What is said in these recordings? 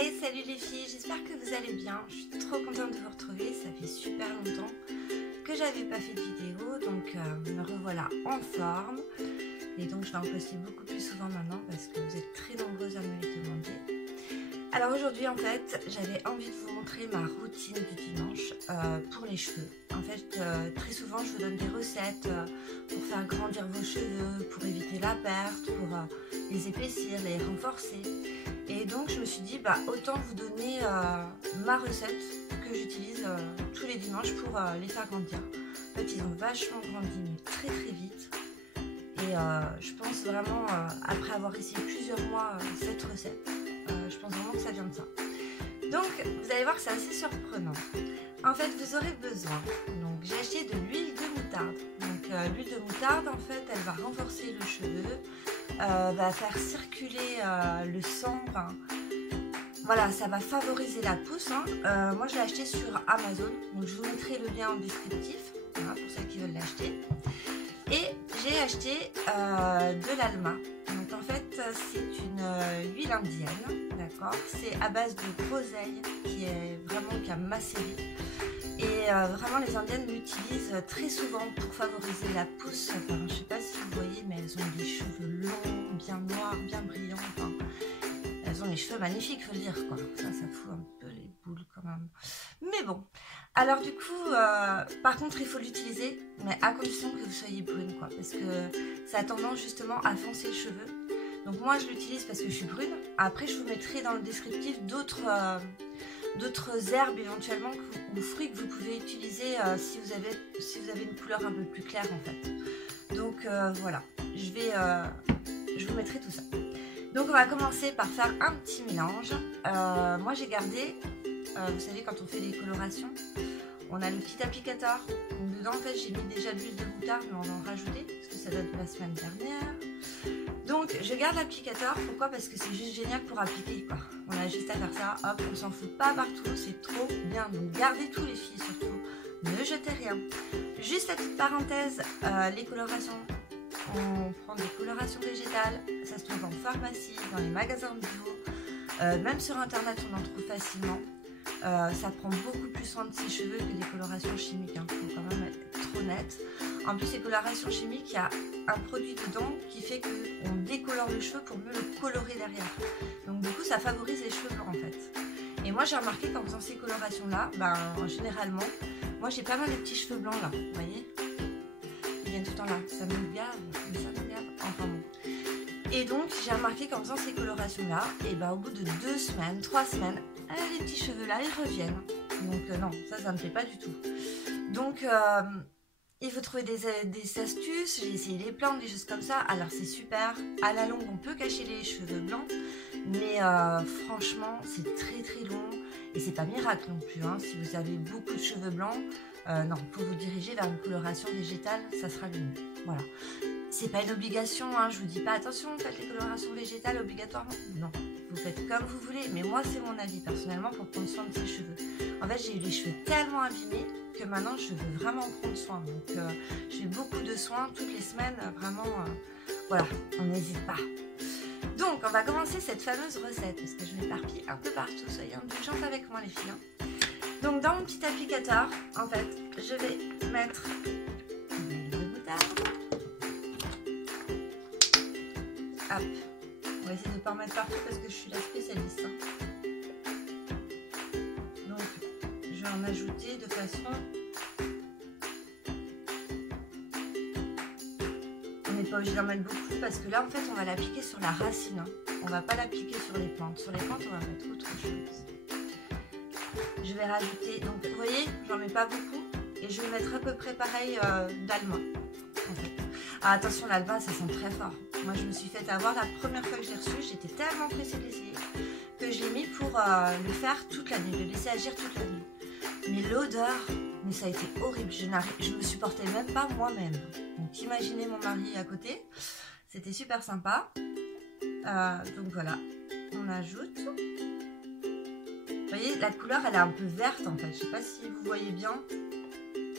Hey, salut les filles, j'espère que vous allez bien. Je suis trop contente de vous retrouver, ça fait super longtemps que j'avais pas fait de vidéo, donc me revoilà en forme. Et donc je vais en poster beaucoup plus souvent maintenant parce que vous êtes très nombreuses à me les demander. Alors aujourd'hui en fait, j'avais envie de vous montrer ma routine du dimanche pour les cheveux. En fait, très souvent je vous donne des recettes pour faire grandir vos cheveux, pour éviter la perte, pour les épaissir, les renforcer. Et donc je me suis dit, autant vous donner ma recette que j'utilise tous les dimanches pour les faire grandir. En fait, ils ont vachement grandi, mais très très vite. Et je pense vraiment, après avoir essayé plusieurs mois cette recette, je pense vraiment que ça vient de ça. Donc, vous allez voir que c'est assez surprenant. En fait, vous aurez besoin, donc j'ai acheté de l'huile de moutarde. Donc l'huile de moutarde, en fait, elle va renforcer le cheveu, va faire circuler le sang. Voilà, ça va favoriser la pousse. Moi, je l'ai acheté sur Amazon, donc je vous mettrai le lien en descriptif pour ceux qui veulent l'acheter. Et j'ai acheté de l'Alma. Donc en fait, c'est une huile indienne, d'accord. C'est à base de groseille qui a macéré. Et vraiment, les Indiennes l'utilisent très souvent pour favoriser la pousse. Enfin, je sais pas si vous voyez, mais elles ont des cheveux longs, bien noirs, bien brillants. Enfin, elles ont les cheveux magnifiques, faut le dire, quoi. Ça fout un peu les boules quand même. Mais bon. Alors du coup, par contre, il faut l'utiliser, mais à condition que vous soyez brune, quoi. Parce que ça a tendance justement à foncer le cheveu. Donc moi, je l'utilise parce que je suis brune. Après, je vous mettrai dans le descriptif d'autres herbes éventuellement ou fruits que vous pouvez utiliser si vous avez une couleur un peu plus claire en fait. Donc voilà, je vous mettrai tout ça. Donc on va commencer par faire un petit mélange. Moi j'ai gardé, vous savez quand on fait des colorations, on a le petit applicateur. Donc dedans en fait j'ai mis déjà de l'huile de moutarde, mais on va en rajouter parce que ça date de la semaine dernière. Donc je garde l'applicateur, pourquoi? Parce que c'est juste génial pour appliquer quoi. On a juste à faire ça, hop, on s'en fout pas partout, c'est trop bien. Donc gardez tout les filles surtout, ne jetez rien. Juste la petite parenthèse, les colorations, on prend des colorations végétales, ça se trouve en pharmacie, dans les magasins bio, même sur internet on en trouve facilement. Ça prend beaucoup plus soin de ses cheveux que des colorations chimiques, faut quand même être trop net. En plus, les colorations chimiques, il y a un produit dedans qui fait qu'on décolore le cheveu pour mieux le colorer derrière. Donc du coup, ça favorise les cheveux blancs en fait. Et moi, j'ai remarqué qu'en faisant ces colorations-là, généralement, moi j'ai pas mal de petits cheveux blancs là, vous voyez? Ils viennent tout le temps là, ça me gave, enfin bon. Et donc, j'ai remarqué qu'en faisant ces colorations-là, et au bout de 2 semaines, 3 semaines, les petits cheveux là, ils reviennent. Donc non, ça me plaît pas du tout. Donc, il faut trouver des astuces. J'ai essayé les plantes, des choses comme ça. Alors, c'est super. À la longue, on peut cacher les cheveux blancs. Mais franchement, c'est très très long. Et c'est pas miracle non plus. Si vous avez beaucoup de cheveux blancs, non, pour vous diriger vers une coloration végétale, ça sera le mieux. Voilà. C'est pas une obligation, je vous dis pas attention, faites les colorations végétales obligatoirement. Non, vous faites comme vous voulez, mais moi c'est mon avis personnellement pour prendre soin de ses cheveux. En fait, j'ai eu les cheveux tellement abîmés que maintenant je veux vraiment prendre soin. Donc je fais beaucoup de soins toutes les semaines, vraiment, voilà, on n'hésite pas. Donc on va commencer cette fameuse recette parce que je m'éparpille un peu partout, soyez indulgentes avec moi les filles. Donc dans mon petit applicateur, en fait, je vais mettre de l'huile de moutarde. Hop. On va essayer de ne pas en mettre partout parce que je suis la spécialiste. Donc, je vais en ajouter de façon... On n'est pas obligé d'en mettre beaucoup parce que là, en fait, on va l'appliquer sur la racine. On ne va pas l'appliquer sur les plantes. Sur les plantes, on va mettre autre chose. Je vais rajouter... Donc, vous voyez, j'en mets pas beaucoup. Et je vais mettre à peu près pareil d'Alma. En fait. Ah, attention, l'Alma, ça sent très fort. Moi, je me suis fait avoir la première fois que je l'ai reçu. J'étais tellement pressée d'essayer que je l'ai mis pour le faire toute la nuit, le laisser agir toute la nuit. Mais l'odeur, mais ça a été horrible. Je me supportais même pas moi-même. Donc, imaginez mon mari à côté. C'était super sympa. Donc, voilà. On ajoute. Vous voyez, la couleur, elle est un peu verte, en fait. Je sais pas si vous voyez bien.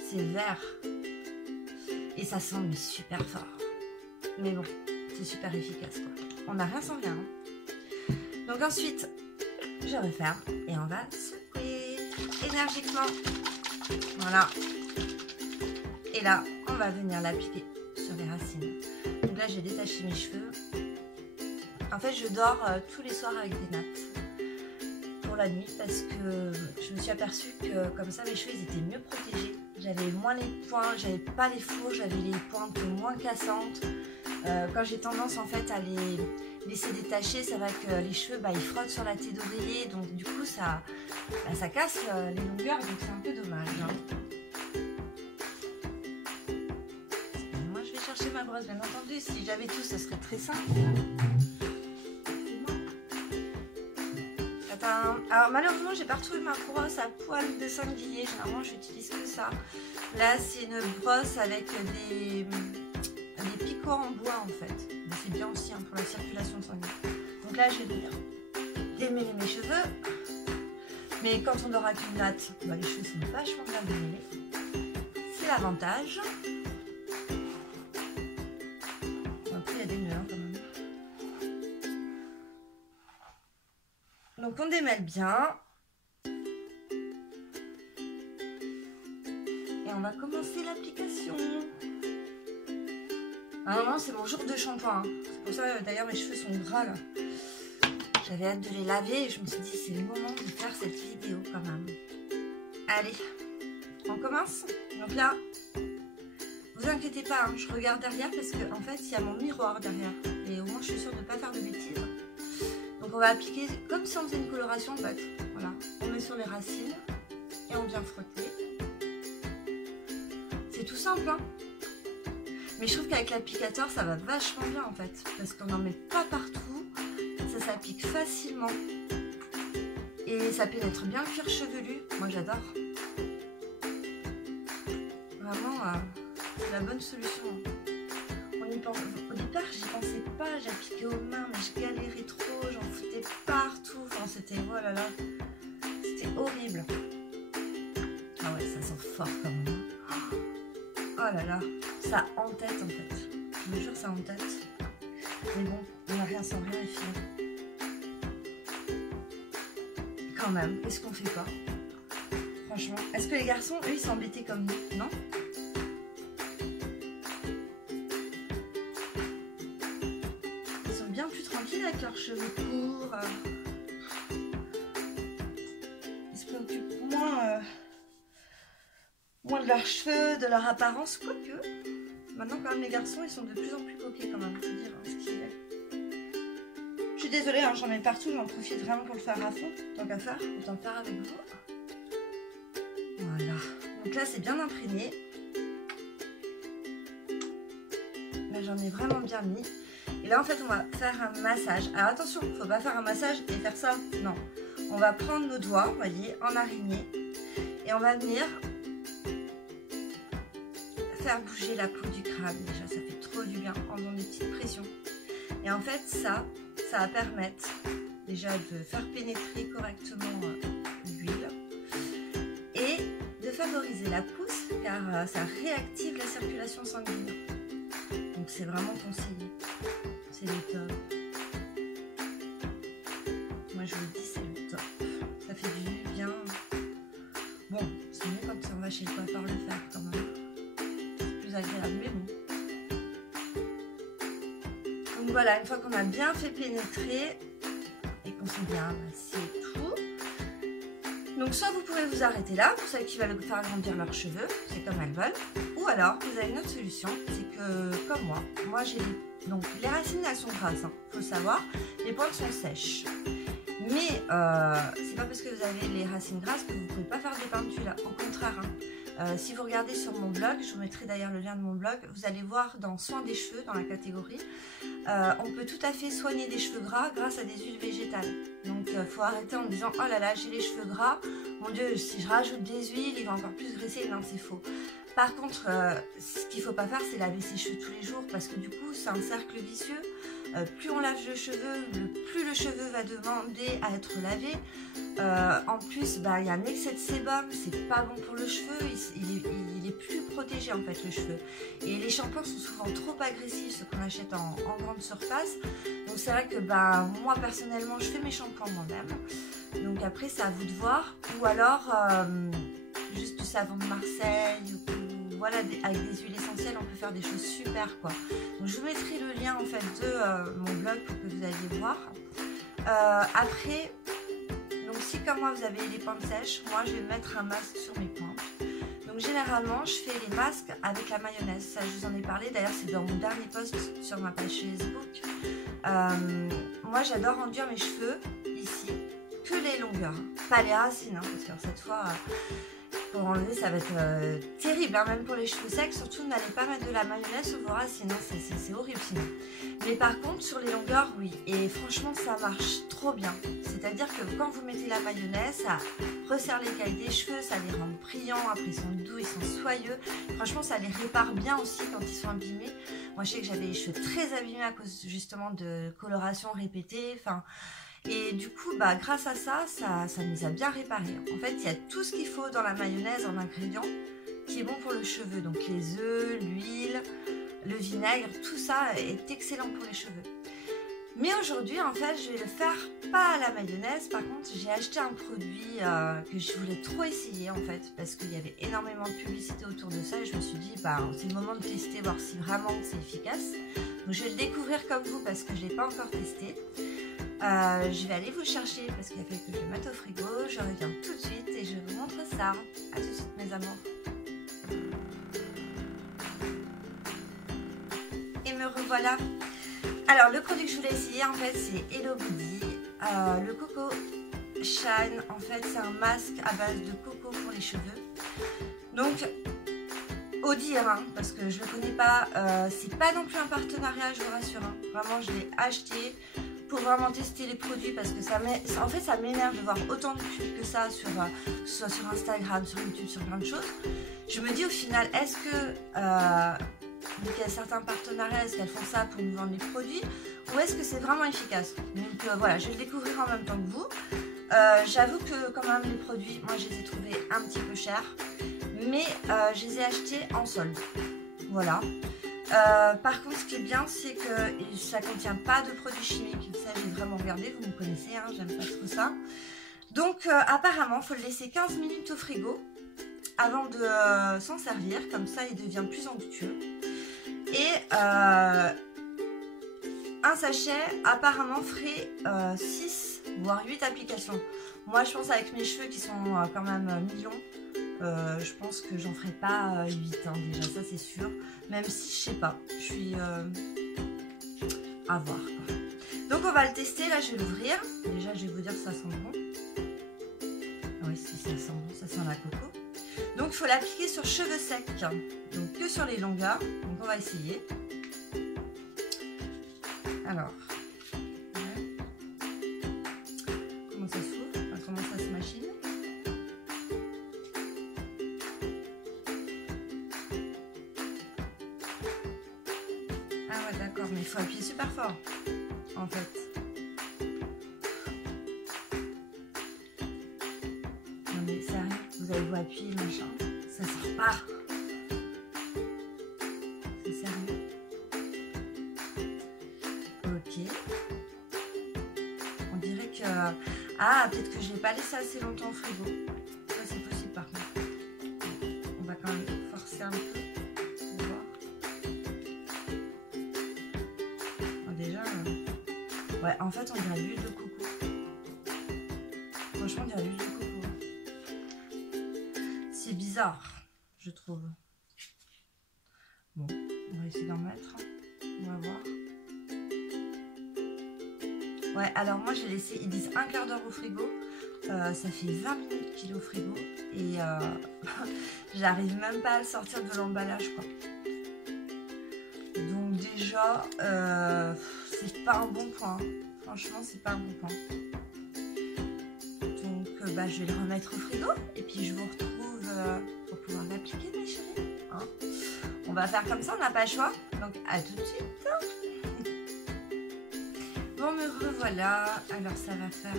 C'est vert. Et ça sent mais super fort. Mais bon, c'est super efficace quoi. On n'a rien sans rien. Donc ensuite, je referme et on va secouer énergiquement. Voilà. Et là, on va venir l'appliquer sur les racines. Donc là, j'ai détaché mes cheveux. En fait, je dors tous les soirs avec des nattes pour la nuit parce que je me suis aperçue que comme ça, mes cheveux ils étaient mieux protégés. J'avais moins les points, j'avais pas les fourches, j'avais les pointes moins cassantes. Quand j'ai tendance en fait à les laisser détacher, c'est vrai que les cheveux ils frottent sur la tête d'oreiller, donc du coup ça casse les longueurs, donc c'est un peu dommage. Hein. Moi je vais chercher ma brosse, bien entendu, si j'avais tout ça serait très simple. Alors malheureusement j'ai pas retrouvé ma brosse à poil de sanglier, généralement j'utilise que ça. Là c'est une brosse avec des picots en bois en fait, mais c'est bien aussi hein, pour la circulation sanguine. Donc là je vais venir démêler mes cheveux, mais quand on aura qu'une natte, les cheveux sont vachement bien démêlés, c'est l'avantage. Après il y a des nœuds hein, quand même. Donc on démêle bien. Et on va commencer l'application. Ah non, c'est mon jour de shampoing. Hein. C'est pour ça d'ailleurs mes cheveux sont gras là. J'avais hâte de les laver et je me suis dit c'est le moment de faire cette vidéo quand même. Allez, on commence. Donc là, vous inquiétez pas, hein, je regarde derrière parce que en fait il y a mon miroir derrière. Et au moins je suis sûre de ne pas faire de bêtises. Donc on va appliquer comme si on faisait une coloration en fait. Voilà, on met sur les racines et on vient frotter. C'est tout simple hein. Mais je trouve qu'avec l'applicateur ça va vachement bien en fait. Parce qu'on n'en met pas partout, ça s'applique facilement. Et ça pénètre bien le cuir chevelu, moi j'adore. Vraiment, c'est la bonne solution. Au départ, j'y pensais pas, j'appliquais aux mains, mais je galérais trop, j'en foutais partout. Enfin, c'était, oh là là, c'était horrible. Ah ouais, ça sent fort quand même. Oh là là, ça en-tête en fait. Je vous jure, ça en-tête. Mais bon, on n'a rien sans rien, les filles. Quand même, qu'est-ce qu'on fait pas? Franchement, est-ce que les garçons, eux, ils s'embêtaient comme nous? Non? Plus tranquille avec leurs cheveux courts. Ils se préoccupent moins de leurs cheveux, de leur apparence, quoique. Maintenant quand même les garçons ils sont de plus en plus coquets quand même, faut dire hein, ce qui est. Je suis désolée, hein, j'en mets partout, j'en profite vraiment pour le faire à fond. Tant qu'à faire, autant le faire avec vous. Voilà. Donc là c'est bien imprégné. Là j'en ai vraiment bien mis. Et là en fait on va faire un massage. Alors attention, il ne faut pas faire un massage et faire ça. Non. On va prendre nos doigts, vous voyez, en araignée. Et on va venir faire bouger la peau du crâne. Déjà ça fait trop du bien en faisant des petites pressions. Et en fait ça va permettre déjà de faire pénétrer correctement l'huile. Et de favoriser la pousse car ça réactive la circulation sanguine. Donc c'est vraiment conseillé. C'est le top. Moi je vous le dis, c'est le top. Ça fait du bien. Bon, c'est mieux quand on va chez le coiffeur le faire quand même. C'est plus agréable, mais bon. Donc voilà, une fois qu'on a bien fait pénétrer et qu'on s'est bien massé et tout. Donc soit vous pouvez vous arrêter là, pour celles qui veulent faire grandir leurs cheveux, c'est comme elles veulent. Ou alors, vous avez une autre solution, c'est que comme moi j'ai donc les racines elles sont grasses, hein, faut savoir, les pointes sont sèches. Mais c'est pas parce que vous avez les racines grasses que vous pouvez pas faire des peintures, au contraire. Hein. Si vous regardez sur mon blog, je vous mettrai d'ailleurs le lien de mon blog, vous allez voir dans soins des cheveux, dans la catégorie, on peut tout à fait soigner des cheveux gras grâce à des huiles végétales. Donc il faut arrêter en disant oh là là j'ai les cheveux gras, mon dieu si je rajoute des huiles il va encore plus graisser. Non c'est faux. Par contre ce qu'il ne faut pas faire c'est laver ses cheveux tous les jours parce que du coup c'est un cercle vicieux. plus on lave le cheveu, plus le cheveu va demander à être lavé. En plus, il y a un excès de sébum, c'est pas bon pour le cheveu, il est plus protégé en fait le cheveu. Et les shampoings sont souvent trop agressifs, ceux qu'on achète en grande surface. Donc c'est vrai que moi personnellement, je fais mes shampoings moi-même. Donc après, c'est à vous de voir. Ou alors, juste du savon de Marseille, ou voilà, avec des huiles essentielles, on peut faire des choses super quoi. Donc je vous mettrai le lien en fait de mon blog pour que vous alliez voir. Après, donc si comme moi vous avez les pointes sèches, moi je vais mettre un masque sur mes pointes. Donc généralement je fais les masques avec la mayonnaise, ça je vous en ai parlé, d'ailleurs c'est dans mon dernier post sur ma page Facebook. Moi j'adore enduire mes cheveux ici, que les longueurs, pas les racines, hein, parce que cette fois pour enlever ça va être terrible, hein, même pour les cheveux secs. Surtout n'allez pas mettre de la mayonnaise sur vos racines, hein, c'est horrible sinon. Mais par contre sur les longueurs oui, et franchement ça marche trop bien. C'est à dire que quand vous mettez la mayonnaise, ça resserre les cailles des cheveux, ça les rend brillants, après ils sont doux, ils sont soyeux. Franchement ça les répare bien aussi quand ils sont abîmés. Moi je sais que j'avais les cheveux très abîmés à cause justement de coloration répétée, enfin. Et du coup, grâce à ça, ça nous a bien réparé. En fait, il y a tout ce qu'il faut dans la mayonnaise en ingrédients qui est bon pour le cheveu. Donc les œufs, l'huile, le vinaigre, tout ça est excellent pour les cheveux. Mais aujourd'hui, en fait, je vais le faire pas à la mayonnaise. Par contre, j'ai acheté un produit que je voulais trop essayer, en fait, parce qu'il y avait énormément de publicité autour de ça. Et je me suis dit, c'est le moment de tester, voir si vraiment c'est efficace. Donc, je vais le découvrir comme vous parce que je ne l'ai pas encore testé. Je vais aller vous chercher parce qu'il y a quelques que je vais mettre au frigo. Je reviens tout de suite et je vous montre ça. A tout de suite mes amours. Et me revoilà. Alors le produit que je voulais essayer en fait c'est Hello Body. Le Coco Shine, en fait c'est un masque à base de coco pour les cheveux. Donc au dire, hein, parce que je ne le connais pas, c'est pas non plus un partenariat, je vous rassure. Hein. Vraiment je l'ai acheté pour vraiment tester les produits parce que en fait ça m'énerve de voir autant de pubs que ça sur, que ce soit sur Instagram, sur YouTube, sur plein de choses. Je me dis au final, est-ce que donc il y a certains partenariats, est-ce qu'elles font ça pour nous vendre les produits ou est-ce que c'est vraiment efficace? Donc voilà, je vais le découvrir en même temps que vous. J'avoue que quand même les produits, moi je les ai trouvés un petit peu chers, mais je les ai achetés en solde. Voilà. Par contre, ce qui est bien, c'est que ça ne contient pas de produits chimiques. Ça, j'ai vraiment regardé, vous me connaissez, hein, j'aime pas trop ça. Donc, apparemment, il faut le laisser 15 minutes au frigo avant de s'en servir. Comme ça, il devient plus onctueux. Et un sachet, apparemment, ferait 6 voire 8 applications. Moi, je pense avec mes cheveux qui sont quand même mi-longs, je pense que j'en ferai pas 8 hein, déjà, ça c'est sûr. Même si je sais pas, je suis à voir quoi. Donc on va le tester, là je vais l'ouvrir. Déjà je vais vous dire que ça sent bon. Oui, si ça sent bon, ça sent la coco. Donc il faut l'appliquer sur cheveux secs, donc que sur les longueurs. Donc on va essayer. Alors, comment ça s'ouvre, enfin, comment ça se machine. D'accord, mais il faut appuyer super fort, en fait. Non mais sérieux, vous allez vous appuyer, machin, ça sort pas. C'est sérieux. Ok. On dirait que... Ah, peut-être que je l'ai pas laissé assez longtemps au frigo. Ça c'est possible par contre. On va quand même forcer un peu. Ouais, en fait, on dirait l'huile de coco. Franchement, on dirait l'huile de coco. C'est bizarre, je trouve. Bon, on va essayer d'en mettre. On va voir. Ouais, alors moi, j'ai laissé, ils disent un quart d'heure au frigo. Ça fait 20 minutes qu'il est au frigo. Et j'arrive même pas à le sortir de l'emballage, quoi. Donc déjà... c'est pas un bon point, franchement c'est pas un bon point. Donc je vais le remettre au frigo et puis je vous retrouve pour pouvoir l'appliquer mes chéris. Hein, on va faire comme ça, on n'a pas le choix. Donc à tout de suite. Bon, me revoilà. Alors ça va faire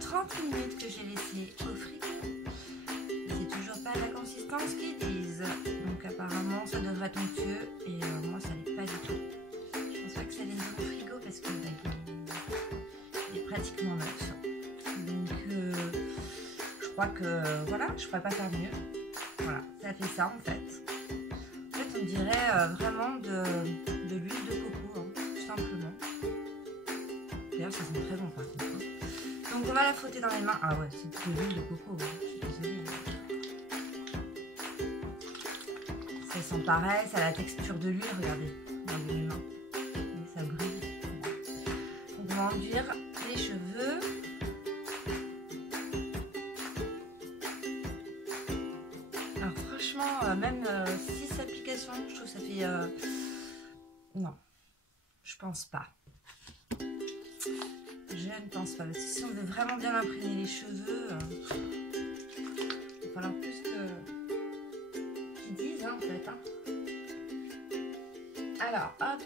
30 minutes que j'ai laissé au frigo. C'est toujours pas la consistance qu'ils disent. Donc apparemment ça devrait être onctueux et moi ça l'est pas du tout. Je pense pas que ça l'est au frigo parce que il est pratiquement neuf. Donc je crois que voilà, je pourrais pas faire mieux. Voilà, ça fait ça en fait. En fait on dirait vraiment de l'huile de coco, hein, tout simplement. D'ailleurs ça sent très bon par contre. Donc on va la frotter dans les mains. Ah ouais, c'est de l'huile de coco, hein. Je suis désolée. Ça sent pareil, ça a la texture de l'huile, regardez, dans les mains. Et ça brille. Donc on va enduire les cheveux. Alors franchement, même 6 applications, je trouve que ça fait... Non, je pense pas. Je ne pense pas. Parce que si on veut vraiment bien imprégner les cheveux, il va falloir plus qu'ils disent, hein, en fait. Hein. Alors, hop,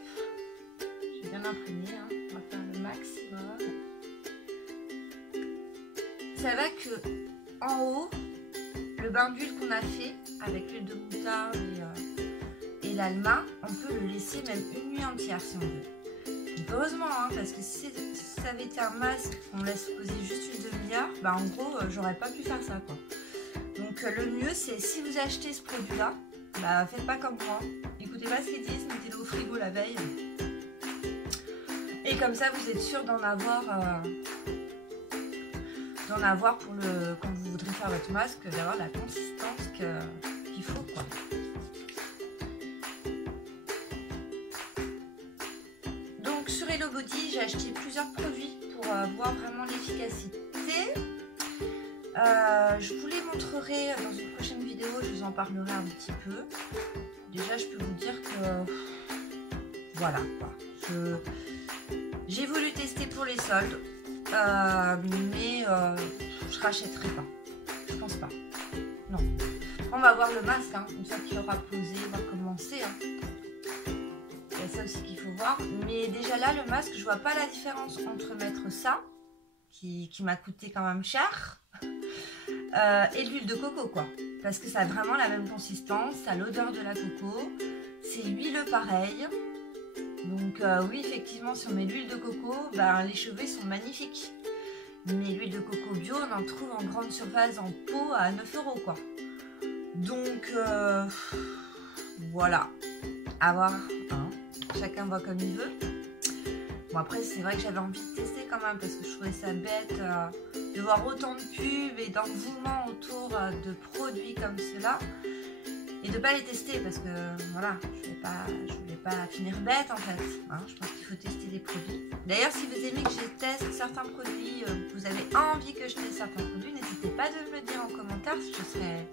j'ai bien imprégné. Hein. On va faire le maximum. Ça va que en haut, le bain d'huile qu'on a fait avec l'huile de moutarde et l'alma, on peut le laisser même une nuit entière si on veut. Heureusement, hein, parce que si ça avait été un masque qu'on laisse poser juste une demi-heure, bah en gros, j'aurais pas pu faire ça, quoi. Donc le mieux, c'est si vous achetez ce produit-là, bah faites pas comme moi. Écoutez pas ce qu'ils disent, mettez-le au frigo la veille. Et comme ça, vous êtes sûr d'en avoir pour le quand vous voudrez faire votre masque, d'avoir la consistance qu'il faut, quoi. Hello Body, j'ai acheté plusieurs produits pour voir vraiment l'efficacité. Je vous les montrerai dans une prochaine vidéo, je vous en parlerai un petit peu. Déjà, je peux vous dire que voilà quoi. J'ai voulu tester pour les soldes, mais je rachèterai pas. Je pense pas. Non. On va voir le masque, hein, une fois qu'il aura posé, on va commencer. Hein. Il y a ça aussi qu'il faut voir. Mais déjà là, le masque, je vois pas la différence entre mettre ça, qui m'a coûté quand même cher, et l'huile de coco, quoi. Parce que ça a vraiment la même consistance, ça a l'odeur de la coco, c'est huileux pareil. Donc oui, effectivement, si on met l'huile de coco, ben, les cheveux sont magnifiques. Mais l'huile de coco bio, on en trouve en grande surface en pot à 9 €, quoi. Donc voilà, à voir, hein. Chacun voit comme il veut. Bon, après c'est vrai que j'avais envie de tester quand même parce que je trouvais ça bête de voir autant de pubs et d'engouement autour de produits comme cela et de pas les tester parce que voilà, je voulais pas finir bête en fait, hein. Je pense qu'il faut tester les produits. D'ailleurs, si vous aimez que je teste certains produits, vous avez envie que je teste certains produits, n'hésitez pas de me le dire en commentaire, je serais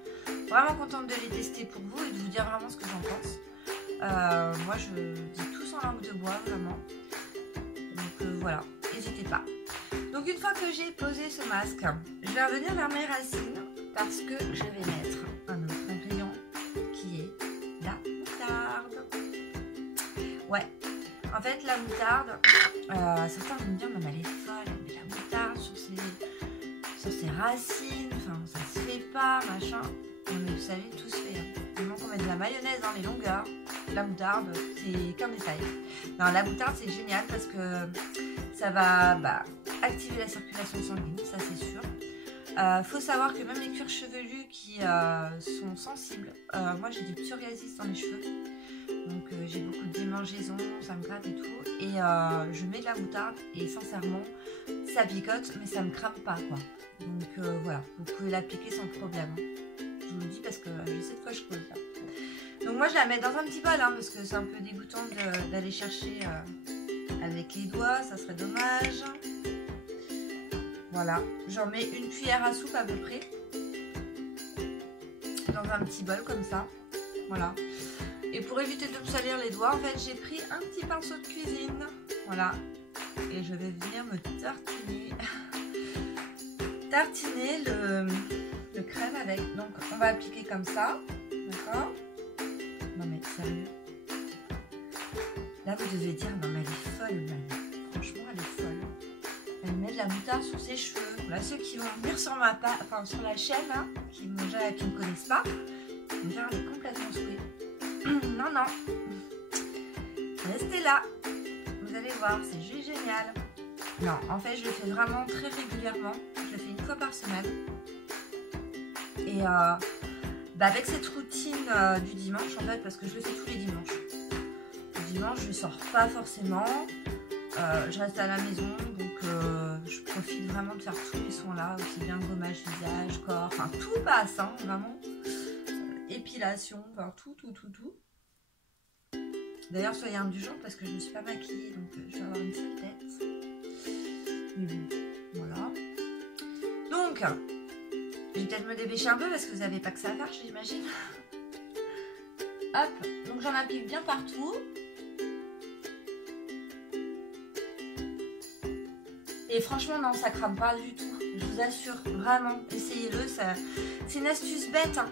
vraiment contente de les tester pour vous et de vous dire vraiment ce que j'en pense. Moi je dis tout sans langue de bois, vraiment. Donc voilà, n'hésitez pas. Donc une fois que j'ai posé ce masque, je vais revenir vers mes racines parce que je vais mettre un autre ingrédient qui est la moutarde. Ouais, en fait la moutarde, certains vont me dire mais elle est folle, mais la moutarde sur ses racines, enfin ça se fait pas, machin. Mais vous savez, tout se fait. Du moment qu'on met de la mayonnaise dans les longueurs, la moutarde, c'est qu'un détail. Non, la moutarde, c'est génial parce que ça va activer la circulation sanguine, ça c'est sûr. Faut savoir que même les cuirs chevelus qui sont sensibles, moi j'ai du psoriasis dans les cheveux, donc j'ai beaucoup de démangeaisons, ça me gratte et tout, et je mets de la moutarde et sincèrement, ça picote, mais ça me crame pas, quoi. Donc voilà, vous pouvez l'appliquer sans problème. Je vous le dis parce que je sais de quoi je cause là. Donc moi je la mets dans un petit bol, hein, parce que c'est un peu dégoûtant d'aller chercher avec les doigts, ça serait dommage. Voilà, j'en mets une cuillère à soupe à peu près dans un petit bol comme ça. Voilà. Et pour éviter de me salir les doigts, en fait j'ai pris un petit pinceau de cuisine. Voilà. Et je vais venir me tartiner le crème avec. Donc on va appliquer comme ça, d'accord? Non mais sérieux, là vous devez dire non mais elle est folle, Mani. franchement, elle est folle. Elle met de la moutarde sur ses cheveux. Là, ceux qui vont venir sur ma sur la chaîne, hein, qui me connaissent pas, vont dire elle est complètement saoulée. Non, non. Restez là. Vous allez voir, c'est juste génial. Non, en fait, je le fais vraiment très régulièrement. Je le fais une fois par semaine. Et avec cette routine du dimanche, en fait, parce que je le fais tous les dimanches. Le dimanche, je sors pas forcément. Je reste à la maison, donc je profite vraiment de faire tous les soins là, aussi bien gommage visage, corps, enfin tout passe, hein, vraiment. Épilation, enfin tout. D'ailleurs, soyez indulgents parce que je ne suis pas maquillée, donc je vais avoir une sale tête. Mais bon, voilà. Donc, je vais peut-être me dépêcher un peu parce que vous n'avez pas que ça à faire, j'imagine. Hop, donc j'en applique bien partout. Et franchement, non, ça crame pas du tout. Je vous assure, vraiment, essayez-le. C'est une astuce bête. Hein.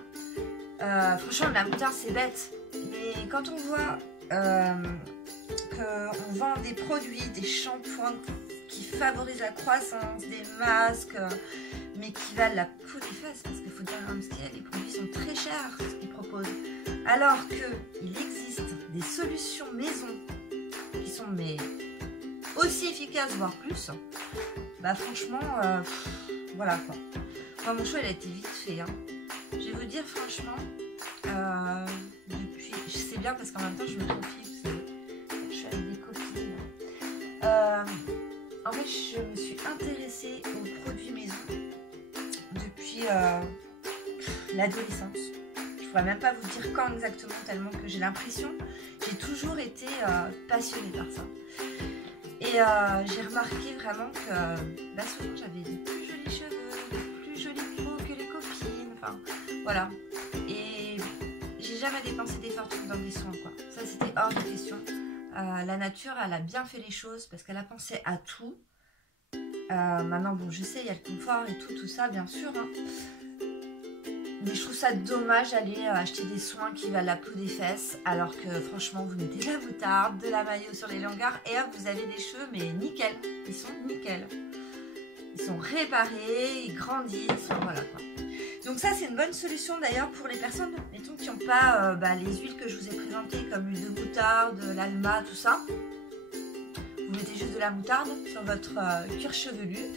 Franchement, la moutarde, c'est bête. Mais quand on voit qu'on vend des produits, des shampoings qui favorisent la croissance, des masques, mais qui valent la peau des fesses, parce qu'il faut dire un petit, les produits sont très chers, ce qu'ils proposent. Alors qu'il existe des solutions maison qui sont aussi efficaces, voire plus, bah franchement, voilà quoi. Moi, mon choix, il a été vite fait. Hein. Je vais vous dire franchement, depuis, c'est bien parce qu'en même temps, je me confie, vous savez, je suis avec des copines. En fait, je me suis intéressée aux produits maison depuis l'adolescence. Je pourrais même pas vous dire quand exactement, tellement que j'ai l'impression, j'ai toujours été passionnée par ça. Et j'ai remarqué vraiment que souvent j'avais des plus jolis cheveux, des plus jolies peaux que les copines, enfin voilà. Et j'ai jamais dépensé des fortunes dans des soins quoi. Ça c'était hors de question. La nature elle a bien fait les choses parce qu'elle a pensé à tout. Maintenant bon je sais il y a le confort et tout ça bien sûr. Hein. Mais je trouve ça dommage d'aller acheter des soins qui valent la peau des fesses alors que franchement vous mettez de la moutarde, de la mayo sur les longueurs et hop vous avez des cheveux mais nickel, ils sont nickel. Ils sont réparés, ils grandissent, enfin, voilà quoi. Donc ça c'est une bonne solution d'ailleurs pour les personnes mettons, qui n'ont pas les huiles que je vous ai présentées comme l'huile de moutarde, l'alma, tout ça. Vous mettez juste de la moutarde sur votre cuir chevelu.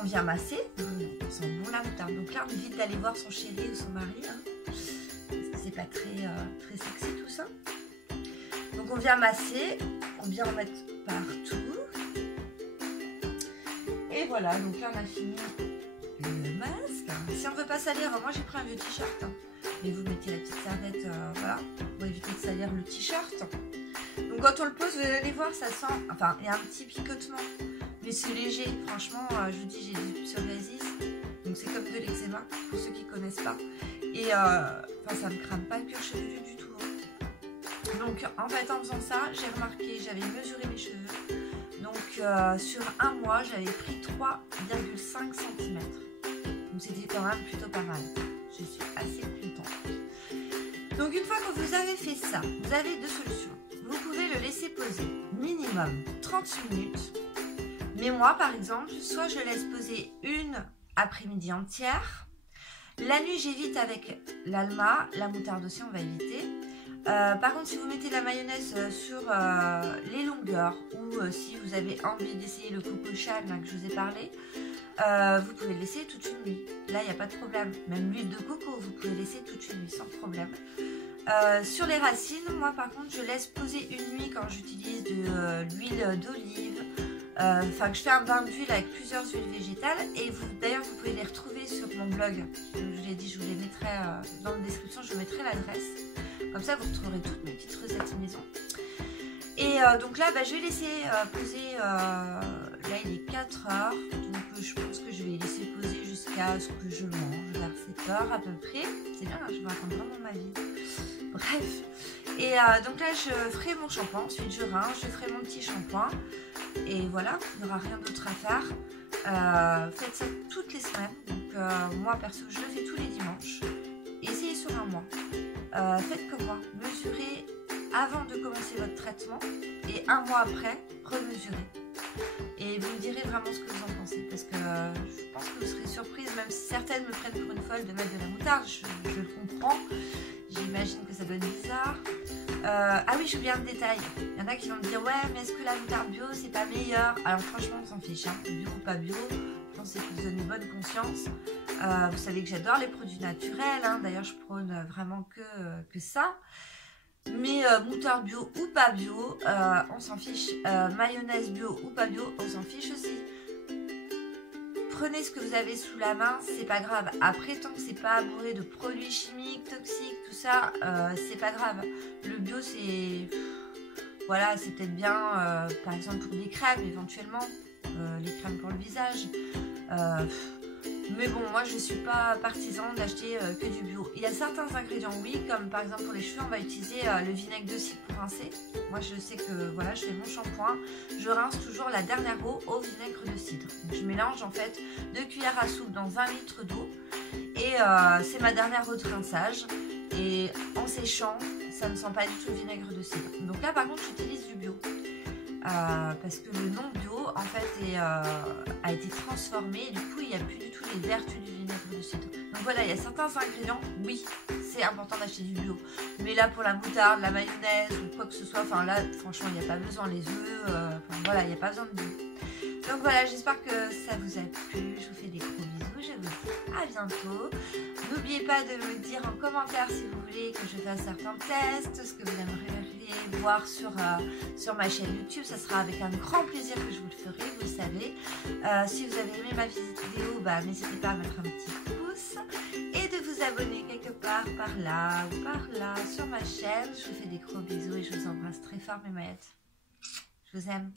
On vient masser, on sent bon la moutarde. Donc là, on évite d'aller voir son chéri ou son mari, hein, parce que c'est pas très sexy tout ça. Donc on vient masser, on vient en mettre partout. Et voilà, donc là on a fini le masque. Si on veut pas salir, moi j'ai pris un vieux t-shirt. Hein, et vous mettez la petite serviette, voilà, pour éviter de salir le t-shirt. Donc quand on le pose, vous allez voir, ça sent, enfin il y a un petit picotement. Mais c'est léger, franchement, je vous dis, j'ai du psoriasis, donc c'est comme de l'eczéma, pour ceux qui ne connaissent pas. Et ça ne me crame pas le cuir chevelu du tout. Donc en fait, en faisant ça, j'ai remarqué, j'avais mesuré mes cheveux. Donc sur un mois, j'avais pris 3,5 cm. Donc c'était quand même plutôt pas mal. Je suis assez contente. Donc une fois que vous avez fait ça, vous avez deux solutions. Vous pouvez le laisser poser minimum 30 minutes. Mais moi, par exemple, soit je laisse poser une après-midi entière. La nuit, j'évite avec l'alma, la moutarde aussi, on va éviter. Par contre, si vous mettez de la mayonnaise sur les longueurs ou si vous avez envie d'essayer le Coco Chanel que je vous ai parlé, vous pouvez le laisser toute une nuit. Là, il n'y a pas de problème. Même l'huile de coco, vous pouvez laisser toute une nuit sans problème. Sur les racines, moi, par contre, je laisse poser une nuit quand j'utilise de l'huile d'olive. Enfin, je fais un bain d'huile avec plusieurs huiles végétales et d'ailleurs vous pouvez les retrouver sur mon blog. Je vous l'ai dit, je vous les mettrai dans la description, je vous mettrai l'adresse. Comme ça, vous retrouverez toutes mes petites recettes maison. Et donc là, je vais laisser poser. Là, il est 4 heures, donc je pense que je vais laisser poser jusqu'à ce que je mange, vers 7 heures à peu près. C'est bien, je vous raconte vraiment ma vie. Bref. Et donc là, je ferai mon shampoing, ensuite je rince, je ferai mon petit shampoing. Et voilà, il n'y aura rien d'autre à faire. Faites ça toutes les semaines. Donc moi perso, je le fais tous les dimanches. Essayez sur un mois. Faites comme moi, mesurez avant de commencer votre traitement et un mois après, remesurez. et vous me direz vraiment ce que vous en pensez, parce que je pense que vous serez surprise, même si certaines me prennent pour une folle de mettre de la moutarde, je le comprends, j'imagine que ça doit être bizarre. Ah oui, j'ai oublié un détail, il y en a qui vont me dire ouais mais est-ce que la moutarde bio c'est pas meilleur? Alors franchement on s'en fiche, hein. Bio ou pas bio, je pense que vous donne une bonne conscience. Vous savez que j'adore les produits naturels, hein. D'ailleurs je prône vraiment que ça. Mais moutarde bio ou pas bio, on s'en fiche. Mayonnaise bio ou pas bio, on s'en fiche aussi. Prenez ce que vous avez sous la main, c'est pas grave. Après, tant que c'est pas bourré de produits chimiques, toxiques, tout ça, c'est pas grave. Le bio, c'est... Voilà, c'est peut-être bien, par exemple, pour des crèmes, éventuellement. Les crèmes pour le visage. Mais bon, moi je suis pas partisan d'acheter que du bio. Il y a certains ingrédients, oui, comme par exemple pour les cheveux, on va utiliser le vinaigre de cidre pour rincer. Moi je sais que voilà, je fais mon shampoing, je rince toujours la dernière eau au vinaigre de cidre. Donc, je mélange en fait 2 cuillères à soupe dans 1 litre d'eau et c'est ma dernière eau de rinçage. Et en séchant, ça ne sent pas du tout le vinaigre de cidre. Donc là par contre, j'utilise du bio. Parce que le non bio en fait a été transformé et du coup il n'y a plus du tout les vertus du vinaigre de cidre. Donc voilà, il y a certains ingrédients, oui c'est important d'acheter du bio, mais là pour la moutarde, la mayonnaise ou quoi que ce soit, enfin là franchement il n'y a pas besoin, les œufs, enfin voilà, il n'y a pas besoin de bio. Donc voilà, j'espère que ça vous a plu, je vous fais des gros bisous, je vous dis à bientôt. N'oubliez pas de me dire en commentaire si vous voulez que je fasse certains tests, ce que vous aimeriez voir sur ma chaîne YouTube, ça sera avec un grand plaisir que je vous le ferai, vous le savez. Si vous avez aimé ma vidéo, n'hésitez pas à mettre un petit pouce et de vous abonner quelque part par là ou par là sur ma chaîne. Je vous fais des gros bisous et je vous embrasse très fort mes maillettes. Je vous aime.